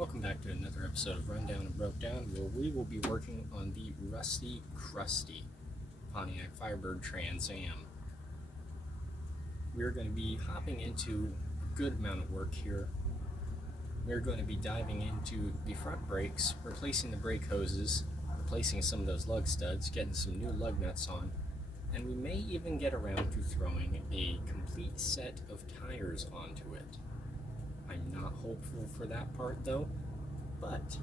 Welcome back to another episode of Rundown and Broke Down, where we will be working on the rusty, crusty Pontiac Trans Am. We're going to be hopping into a good amount of work here. We're going to be diving into the front brakes, replacing the brake hoses, replacing some of those lug studs, getting some new lug nuts on, and we may even get around to throwing a complete set of tires onto it. I'm not hopeful for that part though, but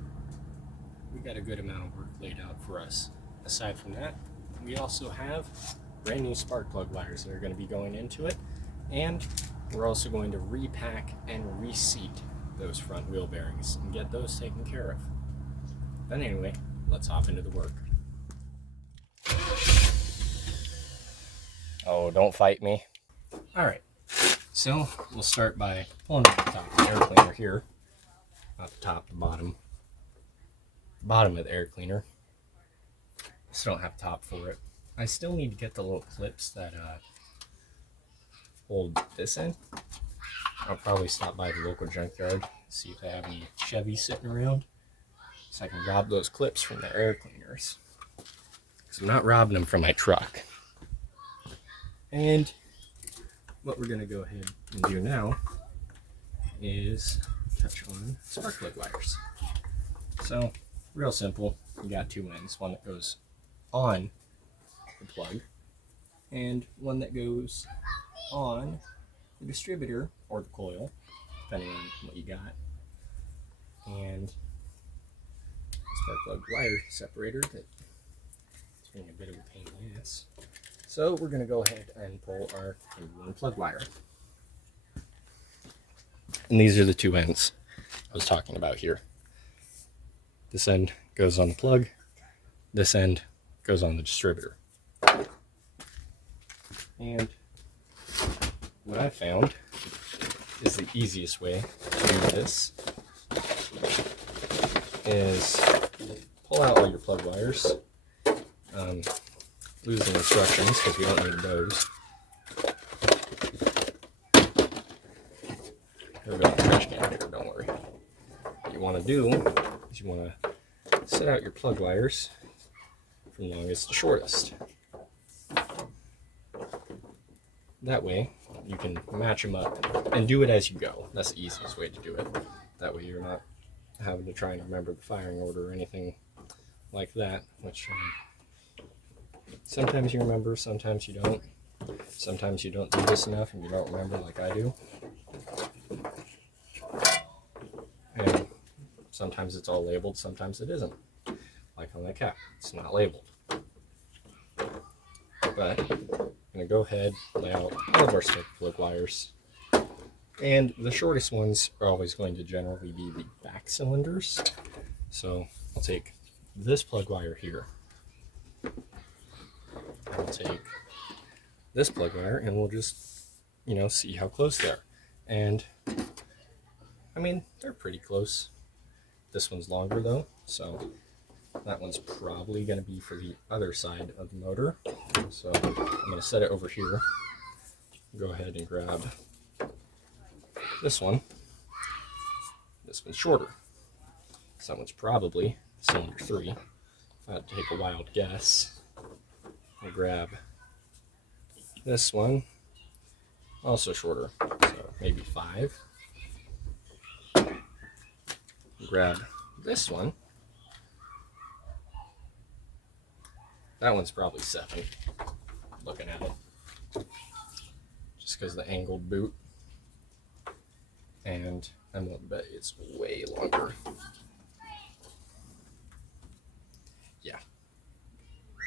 we got a good amount of work laid out for us. Aside from that, we also have brand new spark plug wires that are going to be going into it, and we're also going to repack and reseat those front wheel bearings and get those taken care of. But anyway, let's hop into the work. Oh, don't fight me. Alright. So we'll start by pulling up the top of the air cleaner here. Not the top, the bottom. Bottom of the air cleaner. Still don't have top for it. I still need to get the little clips that hold this in. I'll probably stop by the local junkyard, see if they have any Chevys sitting around, so I can rob those clips from their air cleaners. Because I'm not robbing them from my truck. And what we're going to go ahead and do now is touch on spark plug wires. So, real simple. You got two ends, one that goes on the plug and one that goes on the distributor or the coil, depending on what you got. And spark plug wire separator that's being a bit of a pain in the ass. So we're going to go ahead and pull our one plug wire. And these are the two ends I was talking about here. This end goes on the plug. This end goes on the distributor. And what I found is the easiest way to do this is pull out all your plug wires. Lose the instructions because we don't need those. Here we go, trash can here, don't worry. What you want to do is you want to set out your plug wires from longest to shortest. That way you can match them up and do it as you go. That's the easiest way to do it. That way you're not having to try and remember the firing order or anything like that, which sometimes you remember, sometimes you don't. Sometimes you don't do this enough and you don't remember like I do. And sometimes it's all labeled, sometimes it isn't. Like on that cap, it's not labeled. But I'm going to go ahead, lay out all of our spark plug wires. And the shortest ones are always going to generally be the back cylinders. So I'll take this plug wire here. I'll take this plug wire and we'll just, see how close they are. And I mean, they're pretty close. This one's longer though, so that one's probably going to be for the other side of the motor. So I'm going to set it over here. Go ahead and grab this one. This one's shorter. So that one's probably cylinder 3. If I had to take a wild guess, I'll grab this one, also shorter, so maybe 5. Grab this one. That one's probably 7, looking at it, just because of the angled boot. And I'm going to bet it's way longer. Yeah.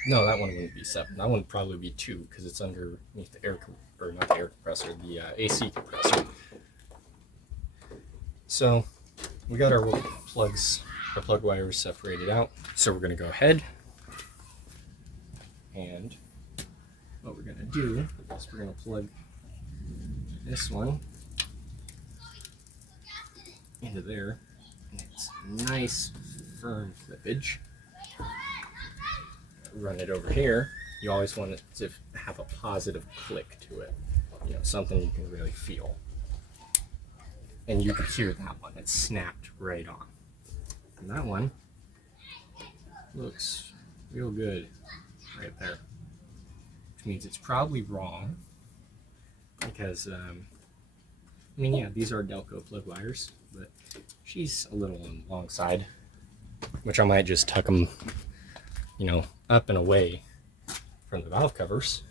No, that one wouldn't be 7. That one would probably be 2 because it's underneath the not the air compressor, the AC compressor. So we got our plug wires separated out. So we're going to go ahead and what we're going to do is we're going to plug this one into there. And it's nice firm clippage. Run it over here. You always want it to have a positive click to it, something you can really feel. And you can hear that one, it snapped right on. And that one looks real good right there, which means it's probably wrong because, I mean, yeah, these are Delco plug wires, but she's a little on the long side, which I might just tuck them, you know, up and away from the valve covers.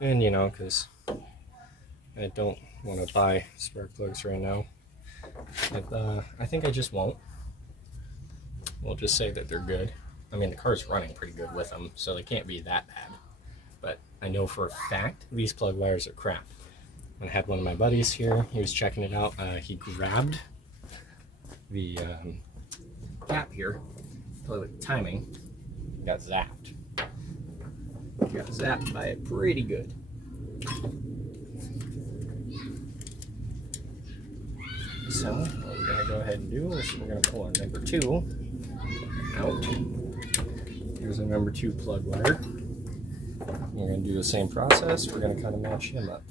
And, you know, because I don't want to buy spark plugs right now. But, I think I just won't. We'll just say that they're good. I mean, the car's running pretty good with them, so they can't be that bad. But I know for a fact these plug wires are crap. When I had one of my buddies here, he was checking it out. He grabbed the cap here, play with the timing, got zapped. Got zapped by it pretty good. So what we're gonna go ahead and do is we're gonna pull our number 2 out. Here's our number 2 plug wire. We're gonna do the same process. We're gonna kind of match him up.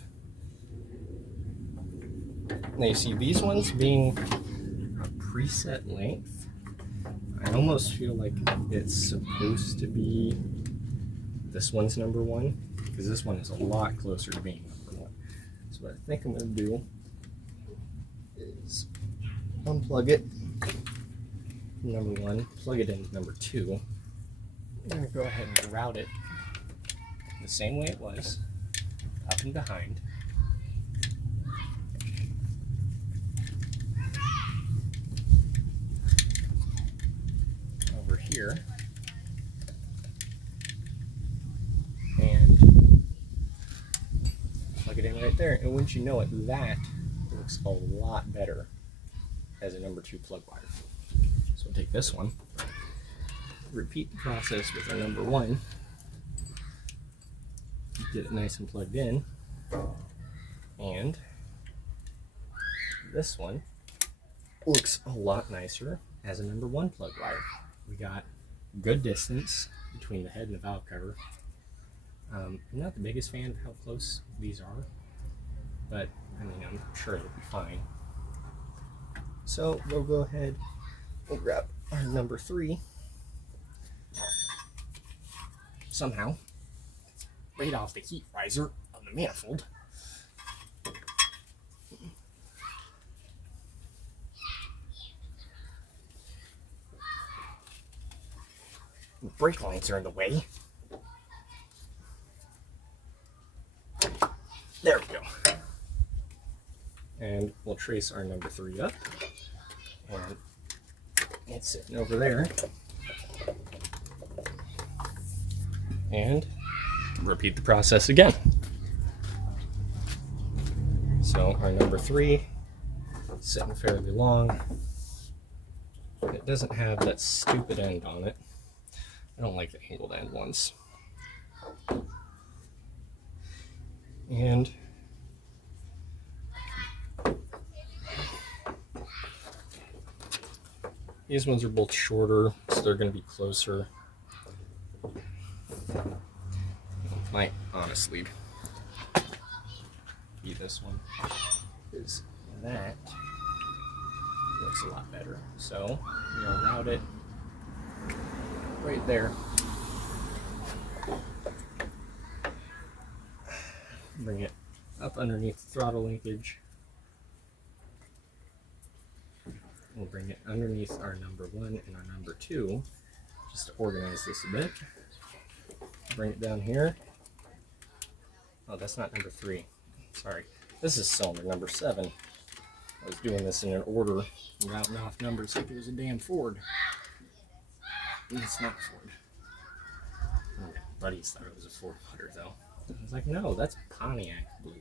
Now you see these ones being a preset length. I almost feel like it's supposed to be this one's number 1, because this one is a lot closer to being number 1. So what I think I'm gonna do is unplug it from number 1, plug it into number 2. I'm gonna go ahead and route it the same way it was, up and behind. Over here. And plug it in right there. And wouldn't you know it, that looks a lot better as a number 2 plug wire. So we'll take this one, repeat the process with our number 1, get it nice and plugged in, and this one looks a lot nicer as a number 1 plug wire. We got good distance between the head and the valve cover. I'm not the biggest fan of how close these are, but I mean, I'm sure it'll be fine. So we'll go ahead and grab our number 3 somehow, right off the heat riser of the manifold. The brake lines are in the way. There we go. And we'll trace our number 3 up. And it's sitting over there. And repeat the process again. So our number 3 is sitting fairly long. It doesn't have that stupid end on it. I don't like the angled end ones. And these ones are both shorter, so they're going to be closer. Might honestly be this one, because that looks a lot better. So we'll route it right there. Bring it up underneath the throttle linkage. We'll bring it underneath our number 1 and our number 2, just to organize this a bit. Bring it down here. Oh, that's not number 3. Sorry. This is cylinder number 7. I was doing this in an order, routing off numbers like it was a damn Ford. And it's not Ford. My buddies thought it was a Ford putter, though. I was like, no, that's Pontiac blue.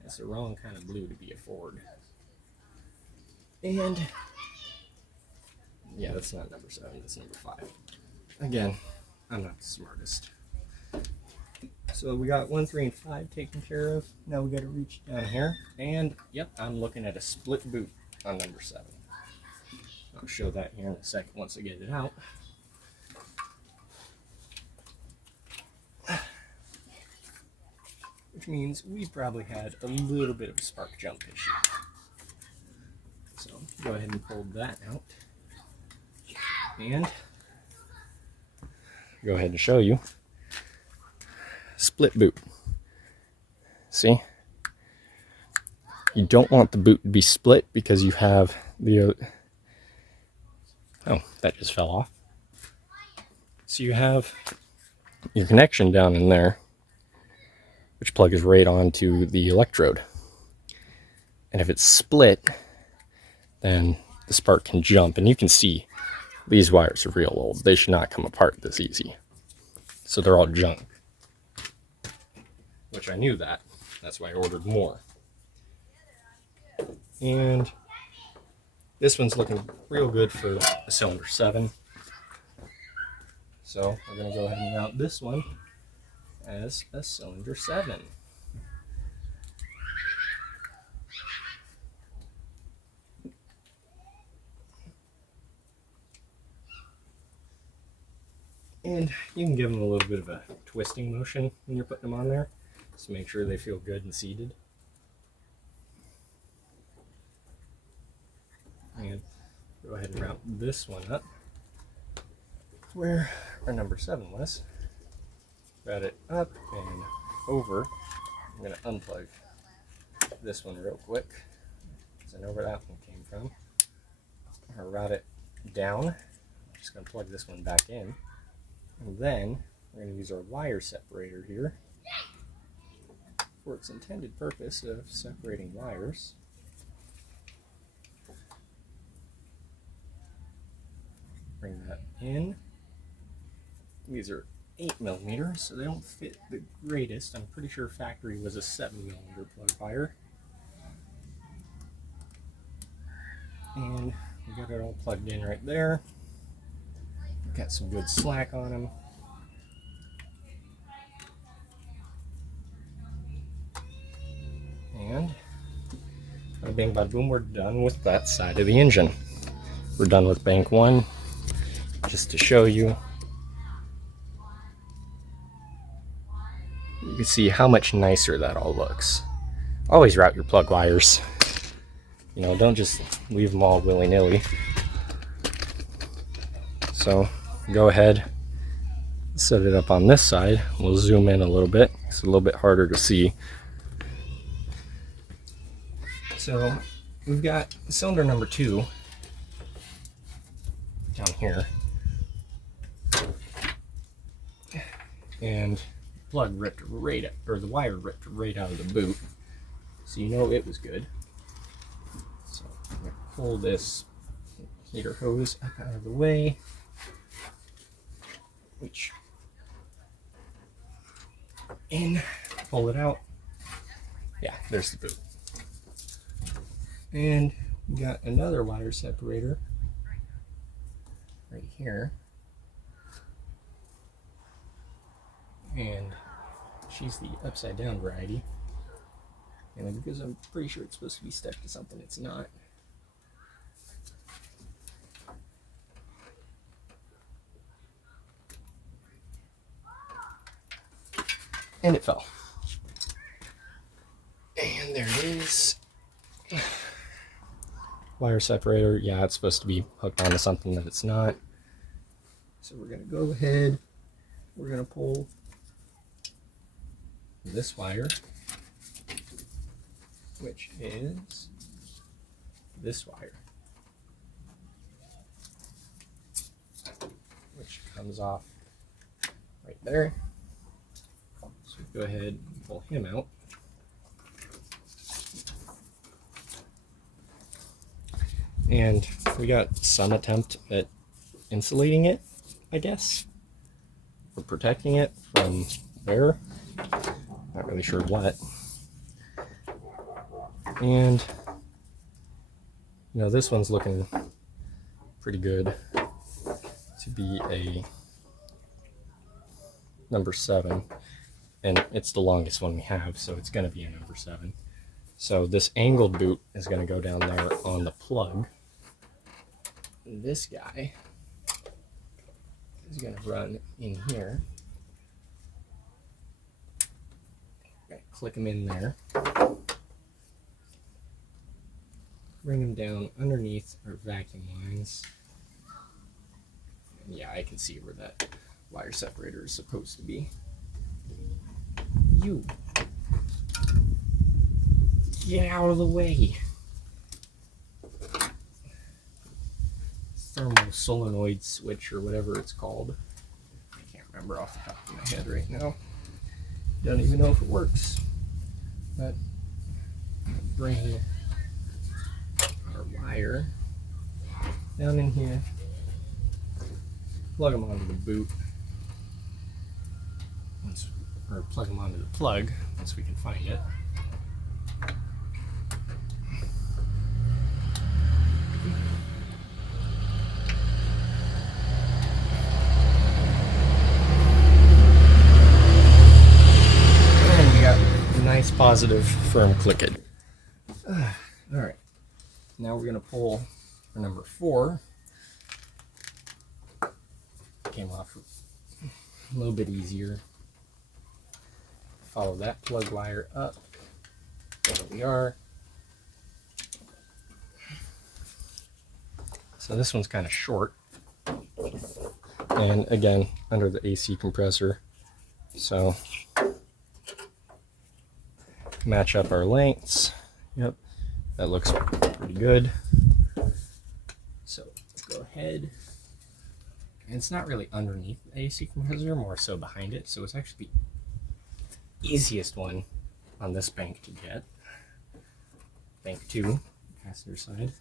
That's the wrong kind of blue to be a Ford. And yeah, that's not number 7, that's number 5. Again, I'm not the smartest. So we got 1, 3, and 5 taken care of. Now we got to reach down here. And yep, I'm looking at a split boot on number 7. I'll show that here in a second once I get it out. which means we probably had a little bit of a spark jump issue. So go ahead and pull that out. And go ahead and show you. Split boot. See? You don't want the boot to be split because you have the... oh, that just fell off. So you have your connection down in there, which plugs right onto the electrode. And if it's split, then the spark can jump. And you can see these wires are real old. They should not come apart this easy. So they're all junk. Which I knew that. That's why I ordered more. And this one's looking real good for a cylinder 7. So we're going to go ahead and mount this one as a cylinder 7. And you can give them a little bit of a twisting motion when you're putting them on there, just to make sure they feel good and seated. And go ahead and mount this one up where our number 7 was. Route it up and over. I'm going to unplug this one real quick because I know where that one came from. I'll route it down. I'm just going to plug this one back in. And then we're going to use our wire separator here for its intended purpose of separating wires. Bring that in. These are 8mm, so they don't fit the greatest. I'm pretty sure factory was a 7mm plug wire. And we got it all plugged in right there. Got some good slack on them. And bada bing bada boom, we're done with that side of the engine. We're done with bank 1. Just to show you, you can see how much nicer that all looks. Always route your plug wires. You know, don't just leave them all willy-nilly. So go ahead, set it up on this side. We'll zoom in a little bit. It's a little bit harder to see. So we've got cylinder number 2 down here. And plug ripped right out, or the wire ripped right out of the boot. So you know it was good. So I'm going to pull this heater hose up out of the way. Reach in, pull it out. Yeah, there's the boot. And we got another wire separator right here. And she's the upside down variety. And because I'm pretty sure it's supposed to be stuck to something, it's not. And it fell. And there it is. Wire separator, yeah, it's supposed to be hooked onto something that it's not. So we're going to go ahead, we're going to pull this wire, which is this wire, which comes off right there. So go ahead and pull him out. And we got some attempt at insulating it, I guess, or protecting it from wear. Not really sure what. And you know, this one's looking pretty good to be a number 7, and it's the longest one we have, so it's going to be a number 7. So this angled boot is going to go down there on the plug. This guy is going to run in here. Right, click them in there. Bring them down underneath our vacuum lines. And yeah, I can see where that wire separator is supposed to be. You get out of the way. Thermal solenoid switch or whatever it's called. I can't remember off the top of my head right now. Don't even know if it works. But bring our wire down in here. Plug them onto the boot. Or plug them onto the plug once we can find it. And we got a nice positive firm clickage. Alright, now we're going to pull for number 4. Came off a little bit easier. Follow that plug wire up. There we are. So this one's kind of short. And again, under the AC compressor. So match up our lengths. Yep, that looks pretty good. So let's go ahead. And it's not really underneath the AC compressor, more so behind it. So it's actually the easiest one on this bank to get. Bank 2, passenger side.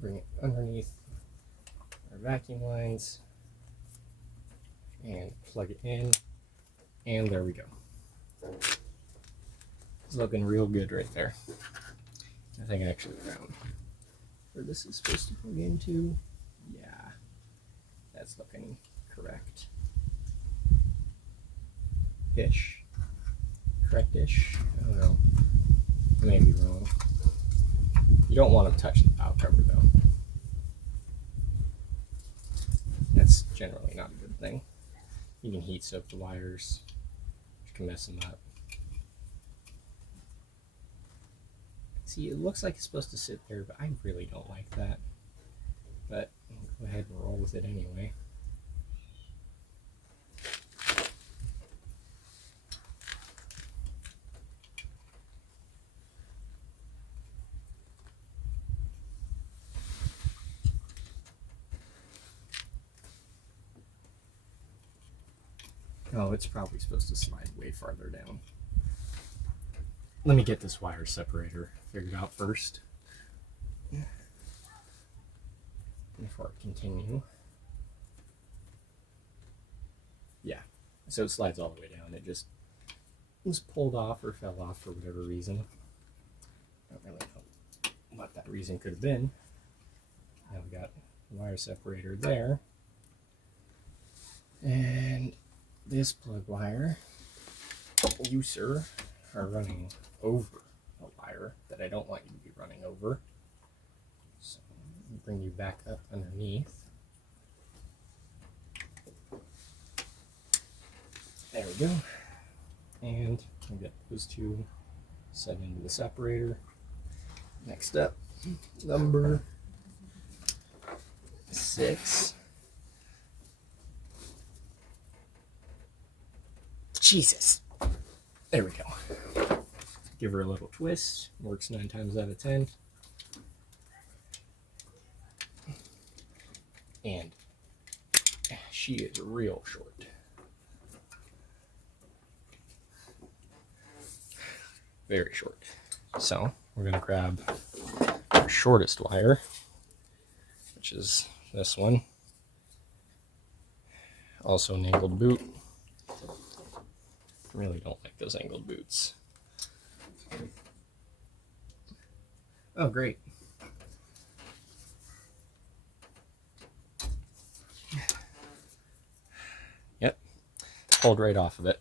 Bring it underneath our vacuum lines and plug it in, and there we go. It's looking real good right there. I think I actually found where this is supposed to plug into. Yeah, that's looking correct. Ish. Correct-ish? I don't know. I may be wrong. You don't want to touch the valve cover though. That's generally not a good thing. You can heat soak the wires, which can mess them up. See, it looks like it's supposed to sit there, but I really don't like that. But I'll go ahead and roll with it anyway. Oh, it's probably supposed to slide way farther down. Let me get this wire separator figured out first before I continue. Yeah, so it slides all the way down. It just was pulled off or fell off for whatever reason. I don't really know what that reason could have been. Now we got the wire separator there. And this plug wire, you sir, are running over a wire that I don't want you to be running over. So let me bring you back up underneath. There we go. And we get those two set into the separator. Next up, number 6. Jesus. There we go. Give her a little twist. Works 9 times out of 10. And she is real short. Very short. So we're going to grab our shortest wire, which is this one. Also an angled boot. Really don't like those angled boots. Oh, great. Yep, pulled right off of it.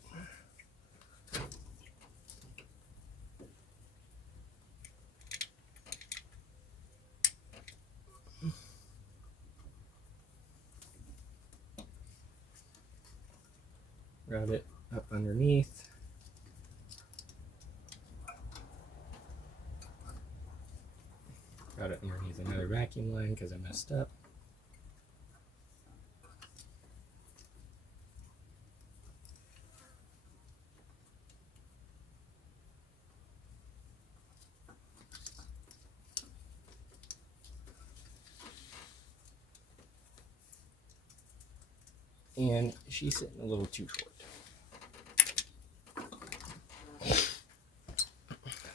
route it up underneath. Route it underneath another vacuum line because I messed up. And she's sitting a little too short.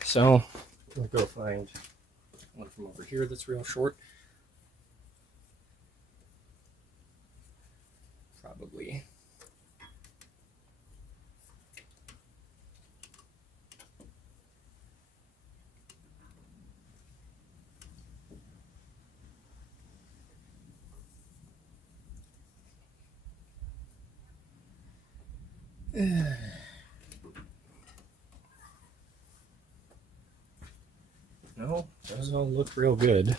So we'll go find one from over here that's real short. Probably. No, those all look real good.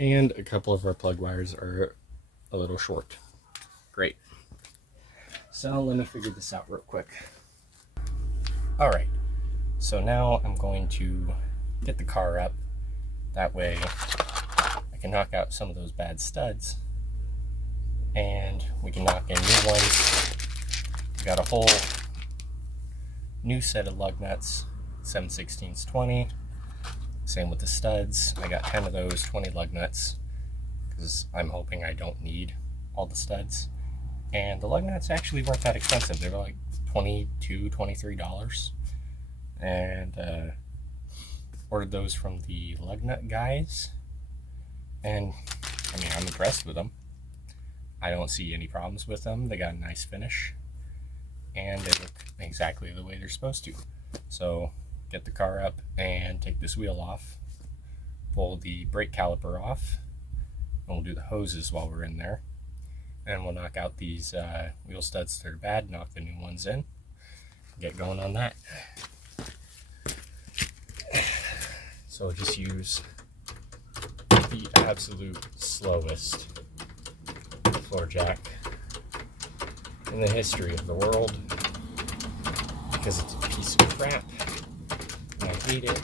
And a couple of our plug wires are a little short. Great. So let me figure this out real quick. All right, so now I'm going to get the car up. That way I can knock out some of those bad studs and we can knock in new ones. We got a whole new set of lug nuts, 7/16 20. Same with the studs. I got 10 of those 20 lug nuts because I'm hoping I don't need all the studs. And the lug nuts actually weren't that expensive. They were like $22, $23. And ordered those from the lug nut guys. And I mean, I'm impressed with them. I don't see any problems with them. They got a nice finish. And they look exactly the way they're supposed to. So get the car up and take this wheel off, pull the brake caliper off, and we'll do the hoses while we're in there. And we'll knock out these wheel studs that are bad, knock the new ones in, get going on that. So we'll just use the absolute slowest floor jack in the history of the world because it's a piece of crap. I hate it,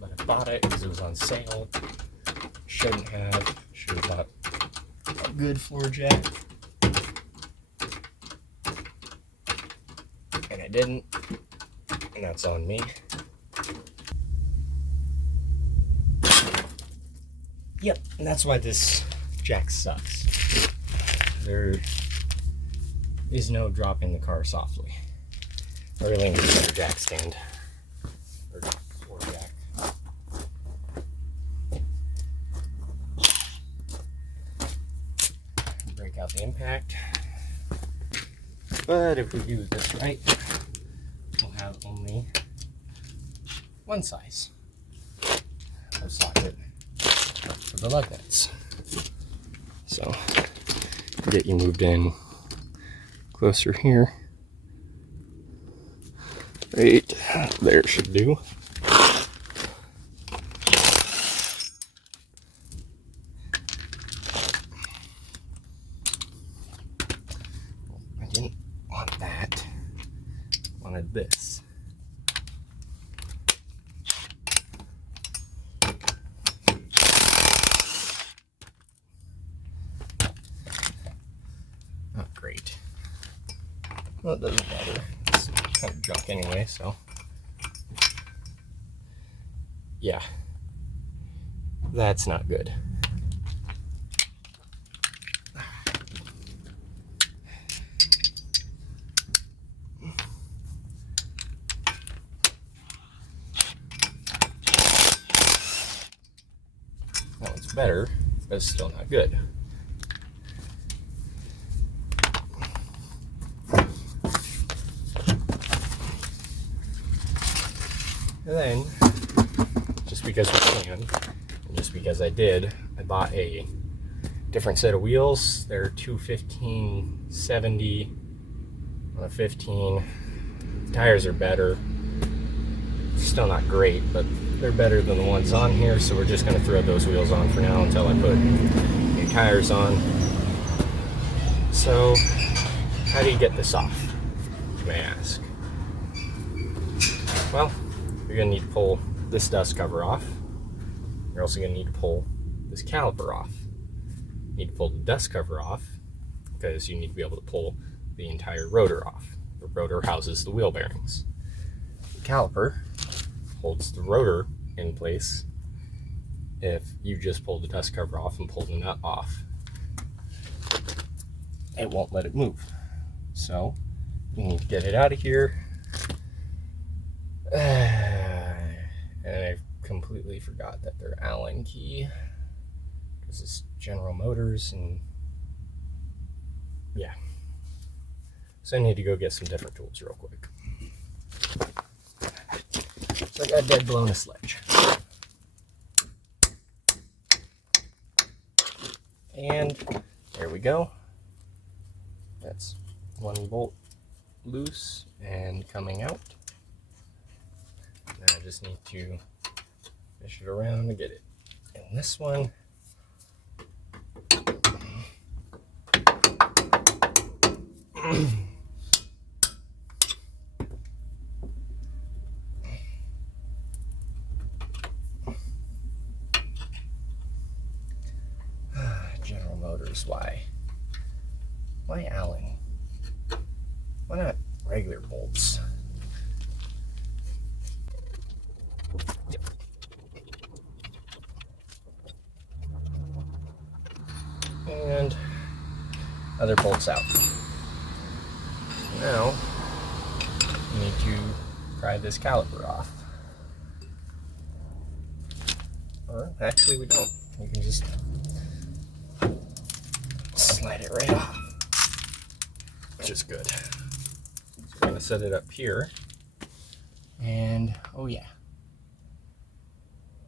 but I bought it because it was on sale. Should have bought a good floor jack, and I didn't, and that's on me. Yep, and that's why this jack sucks. There is no dropping the car softly. I really need a better jack stand. Floor jack. Break out the impact. But if we do this right, we'll have only one size of socket for the lug nuts. So get you moved in closer here. Right there should do. I didn't want that. I wanted this. Not great. Well, it doesn't matter. It's kind of junk anyway, so. Yeah. That's not good. better, but it's still not good. And then, just because we can, and just because I did, I bought a different set of wheels. They're 215/70 on a 15. The tires are better. Still not great, but they're better than the ones on here, so we're just going to throw those wheels on for now until I put new tires on. So, how do you get this off, you may ask? Well, you're going to need to pull this dust cover off. You're also going to need to pull this caliper off. You need to pull the dust cover off because you need to be able to pull the entire rotor off. The rotor houses the wheel bearings. The caliper holds the rotor in place if you just pull the dust cover off and pull the nut off. It won't let it move. So you need to get it out of here. And I completely forgot that they're Allen key because it's General Motors, and yeah. So I need to go get some different tools real quick. So I got dead blown a sledge. And there we go. That's one bolt loose and coming out. Now I just need to fish it around to get it in this one. General Motors, why? Why Allen? Why not regular bolts? And other bolts out. Now, we need to pry this caliper off. Or, actually we don't. We can just slide it right off, which is good. So we're gonna set it up here. And, oh yeah,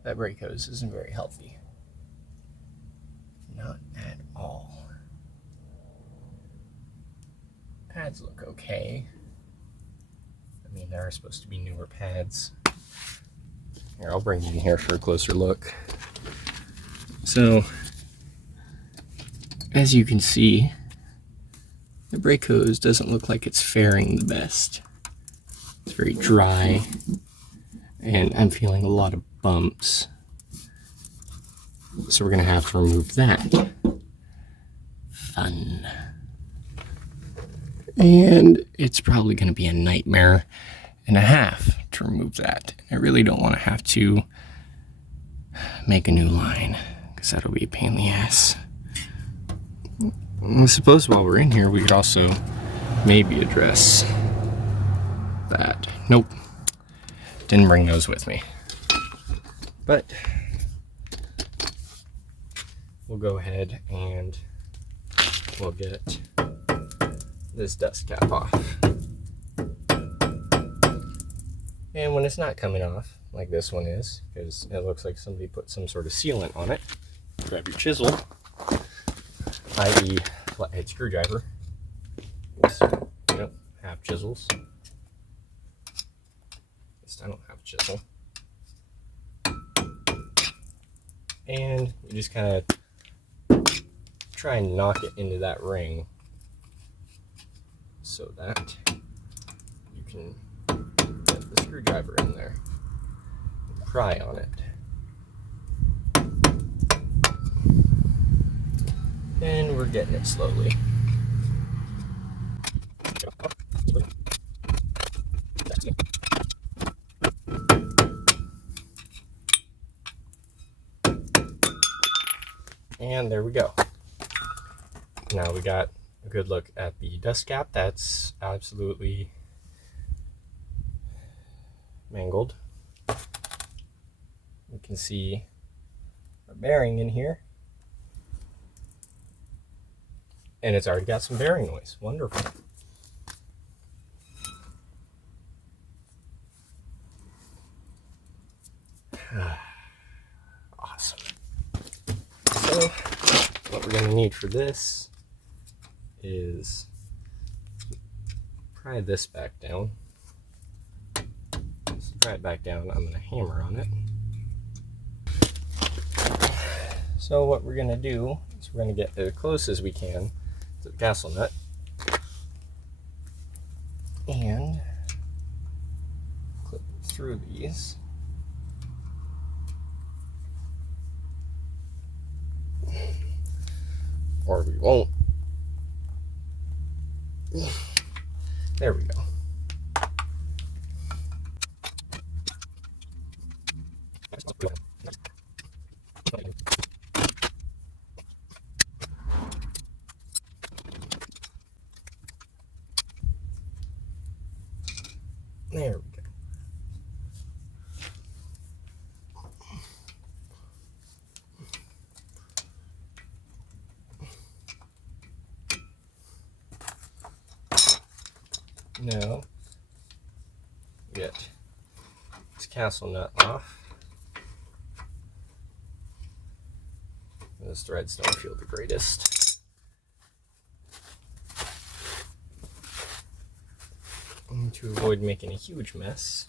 that brake hose isn't very healthy. Not at all. Pads look okay. I mean, there are supposed to be newer pads. Here, I'll bring you in here for a closer look. So, as you can see, the brake hose doesn't look like it's faring the best. It's very dry, and I'm feeling a lot of bumps. So we're gonna have to remove that. Fun. And it's probably gonna be a nightmare and a half to remove that. I really don't want to have to make a new line, because that'll be a pain in the ass. I suppose while we're in here, we could also maybe address that. Nope. Didn't bring those with me. But we'll go ahead and we'll get this dust cap off. And when it's not coming off, like this one is, because it looks like somebody put some sort of sealant on it, grab your chisel, i.e. flathead screwdriver. So, you don't have chisels. At least I don't have a chisel. And you just kind of try and knock it into that ring so that you can get the screwdriver in there and pry on it. And we're getting it slowly. And there we go. Now we got a good look at the dust cap. That's absolutely mangled. You can see a bearing in here. And it's already got some bearing noise. Wonderful. Awesome. So, what we're going to need for this is pry this back down. So pry it back down, I'm going to hammer on it. So what we're going to do is we're going to get as close as we can to the castle nut. And clip through these. Or we won't. There we go. There we go. Now, get this castle nut off. Those threads don't feel the greatest. And to avoid making a huge mess,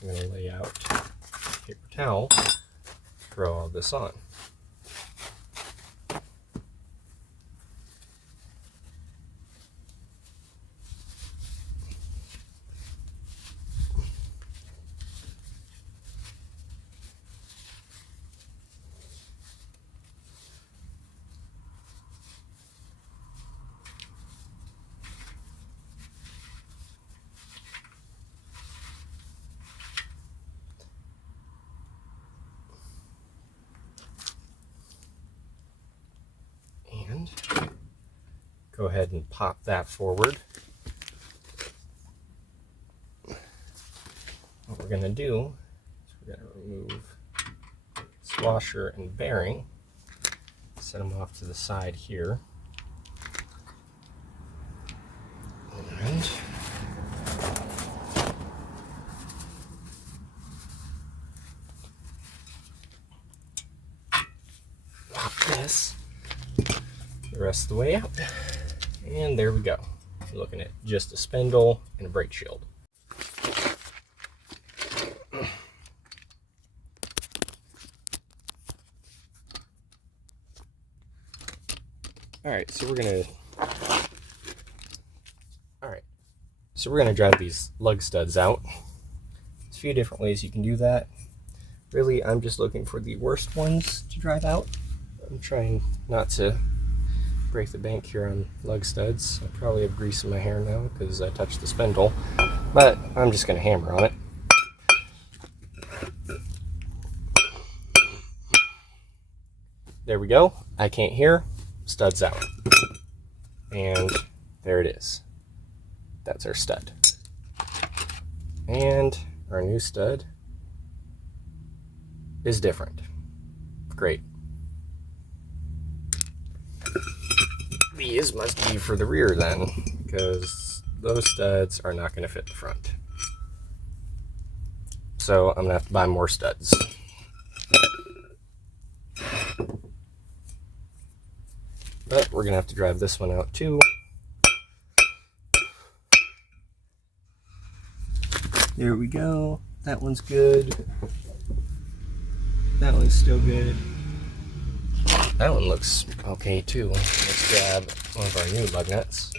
I'm going to lay out a paper towel to throw all this on. Go ahead and pop that forward. What we're going to do is we're going to remove this washer and bearing, set them off to the side here, and pop this the rest of the way out. And there we go. You're looking at just a spindle and a brake shield. Alright, so we're gonna drive these lug studs out. There's a few different ways you can do that. Really, I'm just looking for the worst ones to drive out. I'm trying not to break the bank here on lug studs. I probably have grease in my hair now because I touched the spindle, but I'm just going to hammer on it. There we go. I can't hear. Stud's out. And there it is. That's our stud. And our new stud is different. Great. These must be for the rear then, because those studs are not going to fit the front. So I'm going to have to buy more studs. But we're going to have to drive this one out too. There we go. That one's good. That one's still good. That one looks okay too. Let's grab one of our new lug nuts.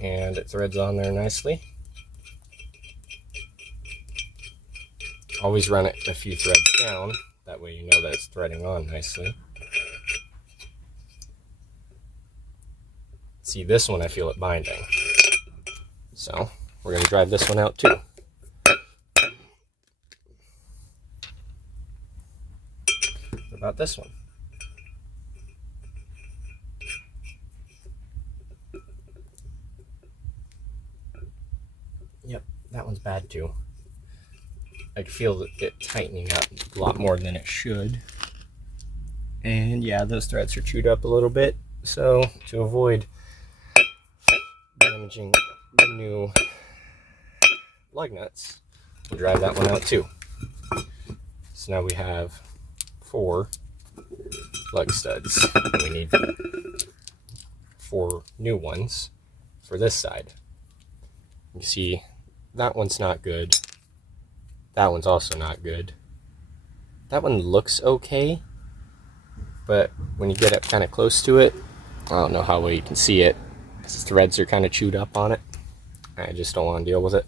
And it threads on there nicely. Always run it a few threads down, that way you know that it's threading on nicely. See, this one I feel it binding. So we're going to drive this one out too. What about this one? that one's bad too. I can feel it tightening up a lot more than it should. And yeah, those threads are chewed up a little bit. So to avoid damaging the new lug nuts, we'll drive that one out too. So now we have 4 lug studs. We need 4 new ones for this side. You see, that one's not good. That one's also not good. That one looks okay, but when you get up kind of close to it, I don't know how well you can see it. The threads are kind of chewed up on it. I just don't want to deal with it.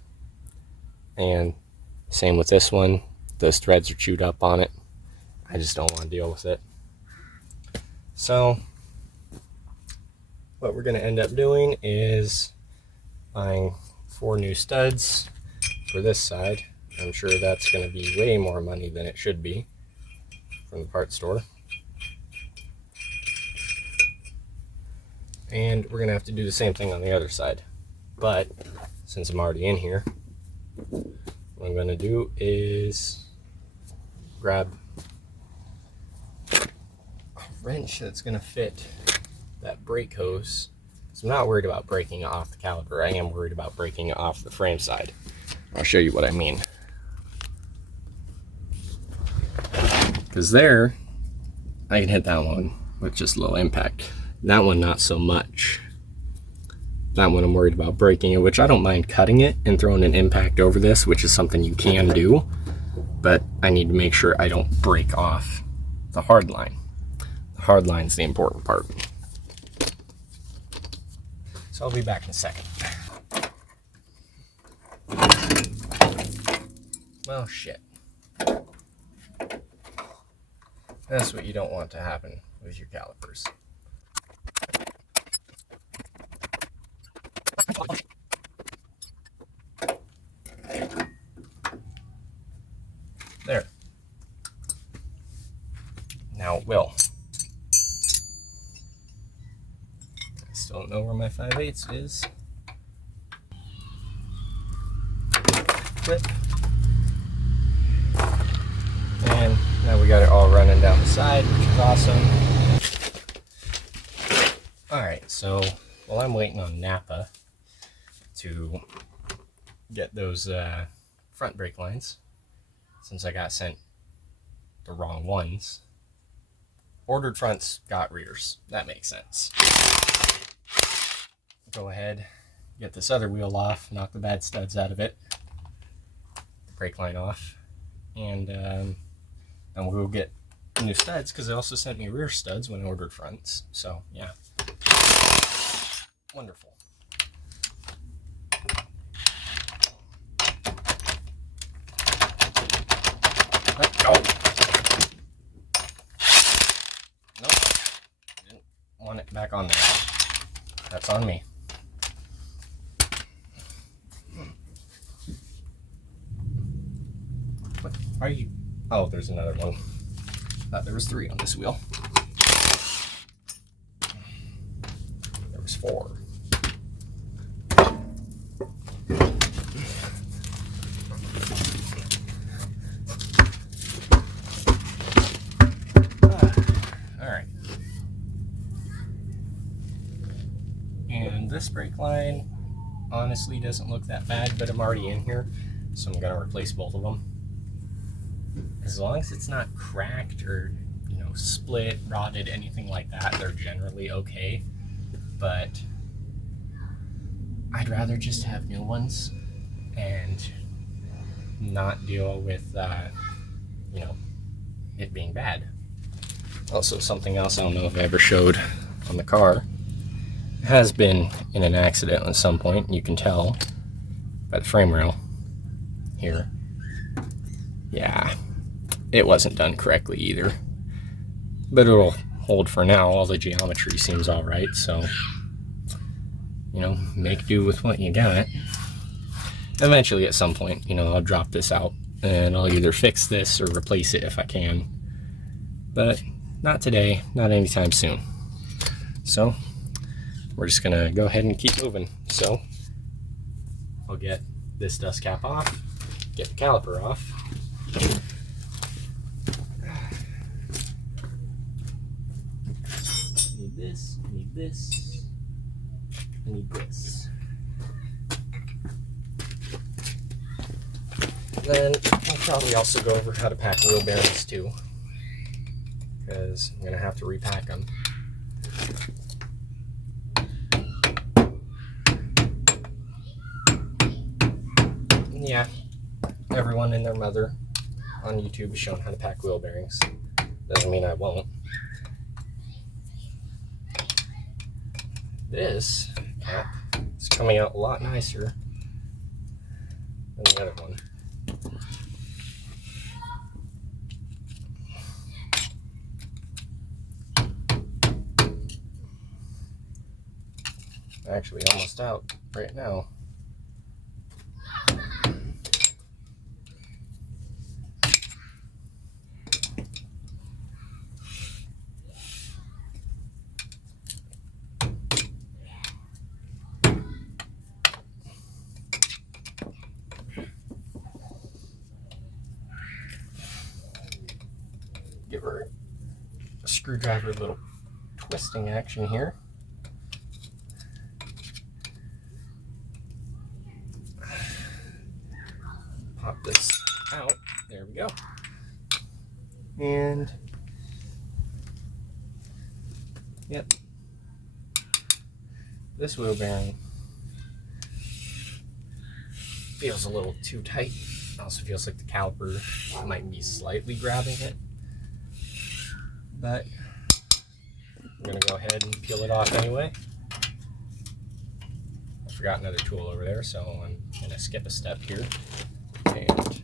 And same with this one. Those threads are chewed up on it. I just don't want to deal with it. So what we're going to end up doing is buying 4 new studs for this side. I'm sure that's going to be way more money than it should be from the parts store. And we're going to have to do the same thing on the other side. But since I'm already in here, what I'm going to do is grab a wrench that's going to fit that brake hose. So I'm not worried about breaking it off the caliper. I am worried about breaking it off the frame side. I'll show you what I mean. Because there, I can hit that one with just a little impact. That one, not so much. That one I'm worried about breaking it, which I don't mind cutting it and throwing an impact over this, which is something you can do. But I need to make sure I don't break off the hard line. The hard line's the important part. So I'll be back in a second. Well, shit. That's what you don't want to happen with your calipers. There. Now it will. I still don't know where my 5/8 is. Clip. And now we got it all running down the side, which is awesome. Alright, so while I'm waiting on Napa to get those front brake lines, since I got sent the wrong ones, ordered fronts, got rears. That makes sense. Go ahead, get this other wheel off, knock the bad studs out of it, the brake line off, and then we'll go get new studs, because they also sent me rear studs when I ordered fronts. So yeah, wonderful. Oh. Nope. Didn't want it back on there. That's on me. What are you? Oh, there's another one. Thought there was 3 on this wheel. There was 4. Alright. And this brake line honestly doesn't look that bad, but I'm already in here, so I'm gonna replace both of them. As long as it's not cracked or, you know, split, rotted, anything like that, they're generally okay. But I'd rather just have new ones and not deal with, you know, it being bad. Also, something else I don't know if I ever showed on the car. It has been in an accident at some point. You can tell by the frame rail here. Yeah. It wasn't done correctly either, but it'll hold for now. All the geometry seems all right, so, you know, make do with what you got. Eventually, at some point, you know, I'll drop this out and I'll either fix this or replace it if I can, but not today, not anytime soon. So we're just gonna go ahead and keep moving. So I'll get this dust cap off, get the caliper off. I need this, I need this, I need this. Then I'll probably also go over how to pack wheel bearings too, because I'm going to have to repack them. Yeah, everyone and their mother on YouTube is showing how to pack wheel bearings. Doesn't mean I won't. This cap is coming out a lot nicer than the other one. Actually almost out right now. Give her a screwdriver, little twisting action here. Pop this out. There we go. And yep, this wheel bearing feels a little too tight. Also feels like the caliper might be slightly grabbing it, but I'm gonna go ahead and peel it off anyway. I forgot another tool over there, so I'm gonna skip a step here and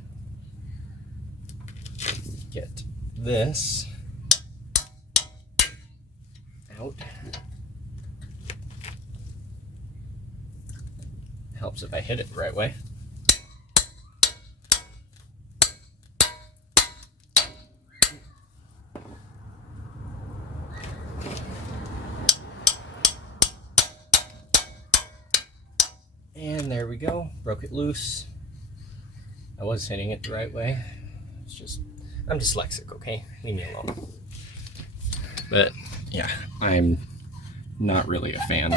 get this out. Helps if I hit it the right way. And there we go, broke it loose. I was hitting it the right way. It's just, I'm dyslexic, okay? Leave me alone. But yeah, I'm not really a fan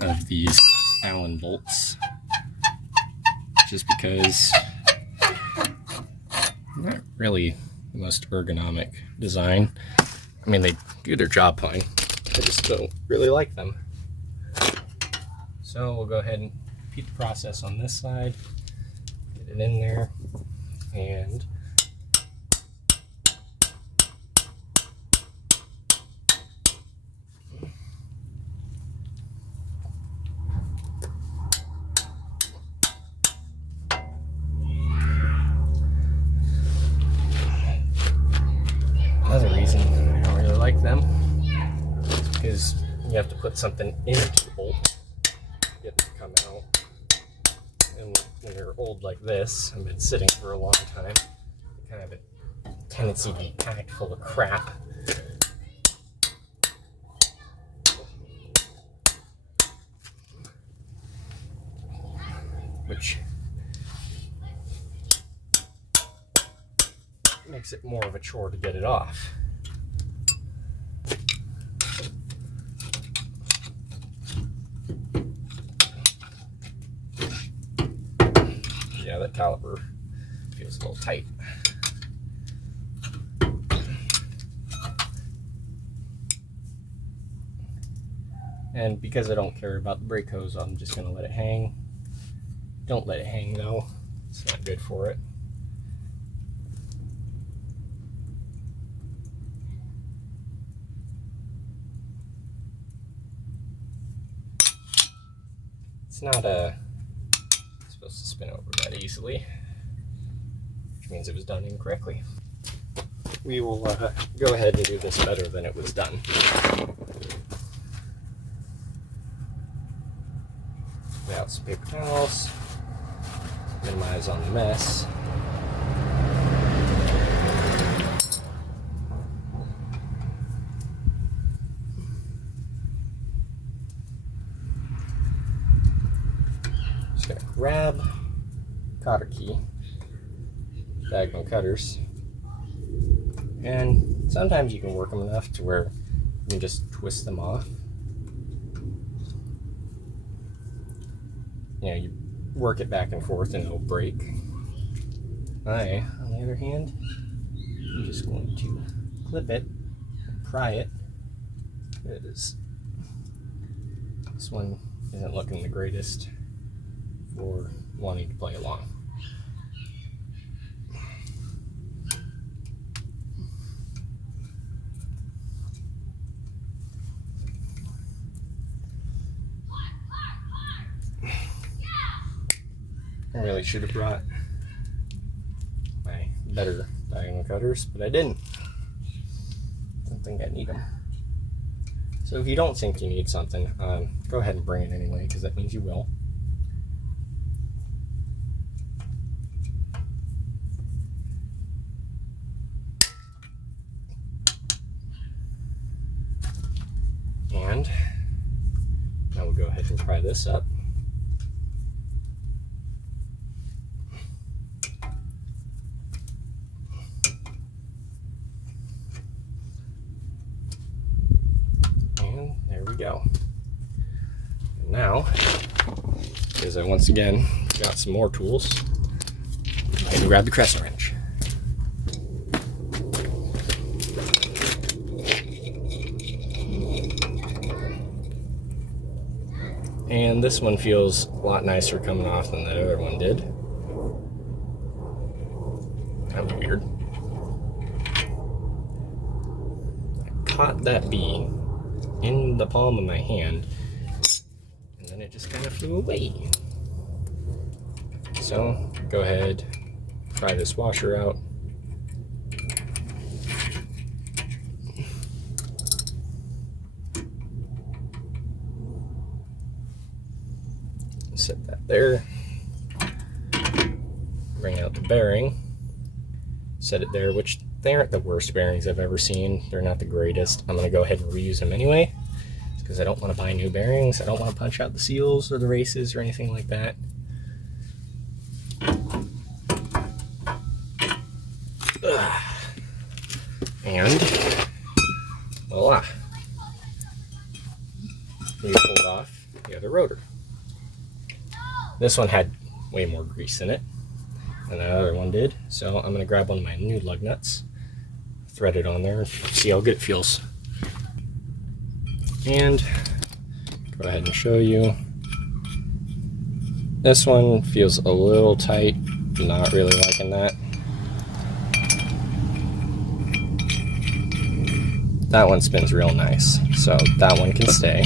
of these Allen bolts, just because not really the most ergonomic design. I mean, they do their job fine. I just don't really like them. So we'll go ahead and repeat the process on this side. Get it in there, and another reason I don't really like them is because you have to put something into the bolt to get it to come out. And when you're old like this, I've been sitting for a long time, you kind of have a tendency to be packed full of crap. Which makes it more of a chore to get it off. Yeah, that caliper feels a little tight. And because I don't care about the brake hose, I'm just going to let it hang. Don't let it hang though, it's not good for it. It's not supposed to spin over that easily, which means it was done incorrectly. We will go ahead and do this better than it was done. Get out some paper towels, minimize on the mess. Just gonna grab cotter key, diagonal cutters, and sometimes you can work them enough to where you can just twist them off. You know, you work it back and forth and it'll break. I, on the other hand, I'm just going to clip it, pry it. It is. This one isn't looking the greatest for wanting to play along. I really should have brought my better diagonal cutters, but I didn't. I don't think I need them. So if you don't think you need something, go ahead and bring it anyway, because that means you will. And now we'll go ahead and pry this up. Go. And now, because I once again got some more tools, I can grab the crescent wrench. And this one feels a lot nicer coming off than the other one did. That was weird. I caught that bee in the palm of my hand, and then it just kind of flew away. So go ahead, pry this washer out. Set that there. Bring out the bearing. Set it there, which they aren't the worst bearings I've ever seen. They're not the greatest. I'm going to go ahead and reuse them anyway, because I don't want to buy new bearings. I don't want to punch out the seals or the races or anything like that. And voila. You pulled off the other rotor. This one had way more grease in it than the other one did, so I'm going to grab one of my new lug nuts, thread it on there, and see how good it feels. And go ahead and show you. This one feels a little tight, not really liking that. That one spins real nice, so that one can stay.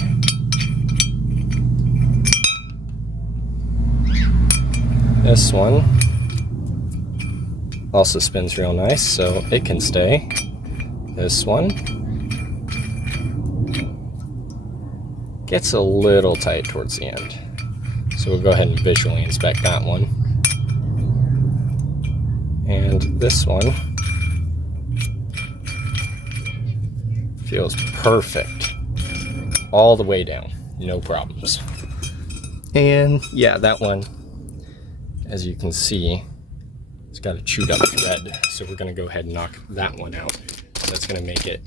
This one also spins real nice, so it can stay. This one gets a little tight towards the end, so we'll go ahead and visually inspect that one. And this one feels perfect all the way down, no problems. And yeah, that one, as you can see, it's got a chewed up thread, so we're going to go ahead and knock that one out. So that's going to make it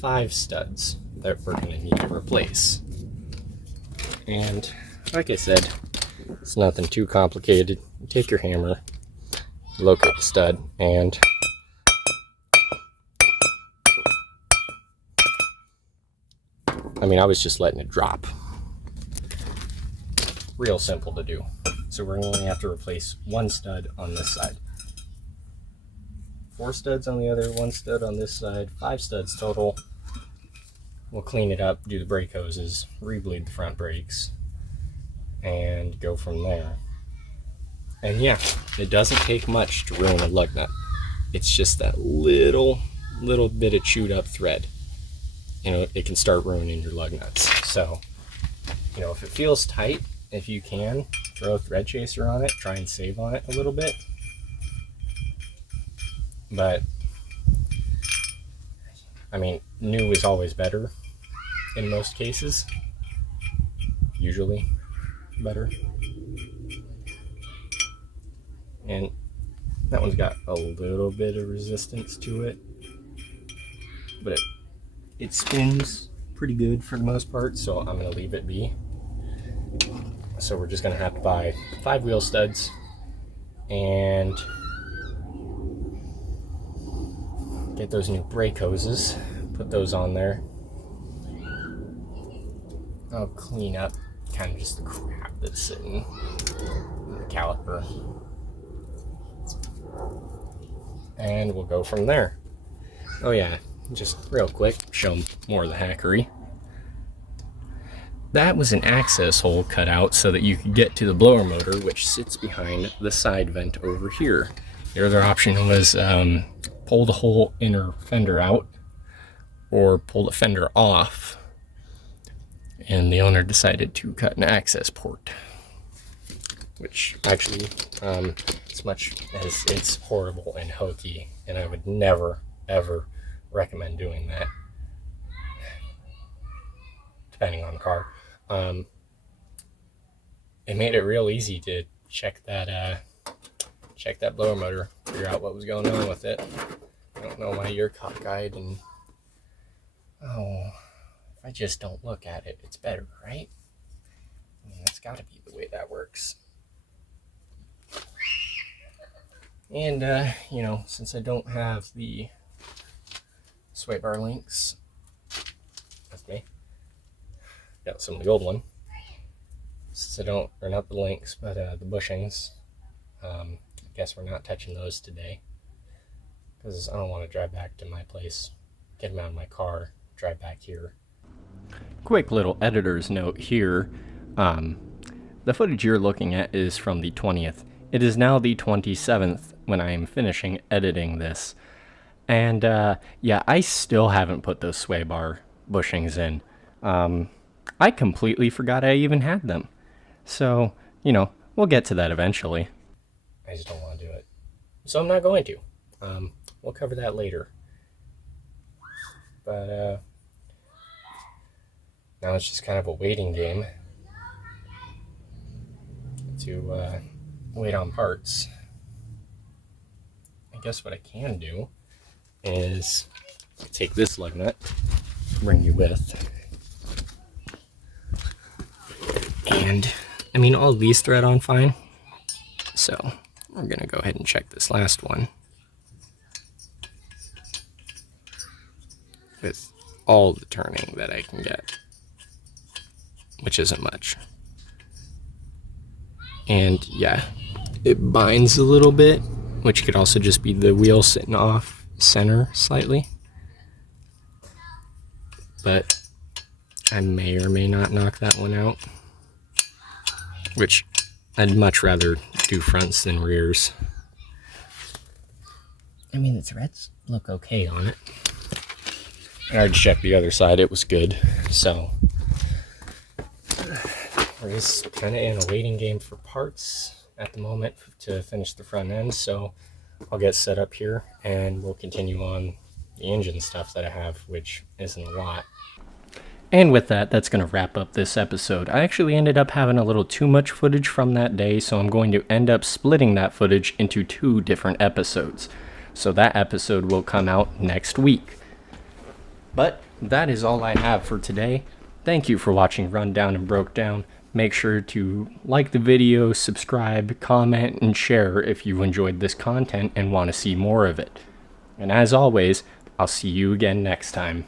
5 studs that we're going to need to replace. And like I said, it's nothing too complicated. You take your hammer, locate the stud, and I mean, I was just letting it drop. Real simple to do. So we're going to have to replace 1 stud on this side, 4 studs on the other, 1 stud on this side, 5 studs total. We'll clean it up, do the brake hoses, re-bleed the front brakes, and go from there. And yeah, it doesn't take much to ruin a lug nut. It's just that little bit of chewed up thread. You know, it can start ruining your lug nuts. So, you know, if it feels tight, if you can, throw a thread chaser on it, try and save on it a little bit. But, I mean, new is always better in most cases. Usually better. And that one's got a little bit of resistance to it, but it spins pretty good for the most part, so I'm gonna leave it be. So we're just gonna have to buy 5 wheel studs and get those new brake hoses, put those on there. I'll clean up kind of just the crap that's sitting in the caliper, and we'll go from there. Oh yeah, just real quick, show them more of the hackery. That was an access hole cut out so that you could get to the blower motor, which sits behind the side vent over here. The other option was pull the whole inner fender out or pull the fender off. And the owner decided to cut an access port, which actually, as much as it's horrible and hokey, and I would never, ever recommend doing that, depending on the car, it made it real easy to check that blower motor, figure out what was going on with it. I don't know why you're cockeyed and, oh, if I just don't look at it, it's better, right? I mean, that's gotta be the way that works. And, you know, since I don't have the sway bar links, that's me. Got some of the old one. Since I don't, or not the links, but the bushings. I guess we're not touching those today, because I don't want to drive back to my place, get them out of my car, drive back here. Quick little editor's note here. The footage you're looking at is from the 20th. It is now the 27th when I am finishing editing this. And yeah, I still haven't put those sway bar bushings in. I completely forgot I even had them. So, you know, we'll get to that eventually. I just don't want to do it. So I'm not going to. We'll cover that later. But now it's just kind of a waiting game to wait on parts. I guess what I can do is take this lug nut, bring you with, and I mean, all these thread on fine, so we're gonna go ahead and check this last one with all the turning that I can get, which isn't much. And yeah, it binds a little bit, which could also just be the wheel sitting off center slightly. But I may or may not knock that one out, which I'd much rather do fronts than rears. I mean, the threads look okay on it. I already checked the other side, it was good. So we're just kind of in a waiting game for parts at the moment to finish the front end. So I'll get set up here and we'll continue on the engine stuff that I have, which isn't a lot. And with that, that's going to wrap up this episode. I actually ended up having a little too much footage from that day, so I'm going to end up splitting that footage into 2 different episodes. So that episode will come out next week. But that is all I have for today. Thank you for watching Rundown and Broke Down. Make sure to like the video, subscribe, comment, and share if you enjoyed this content and want to see more of it. And as always, I'll see you again next time.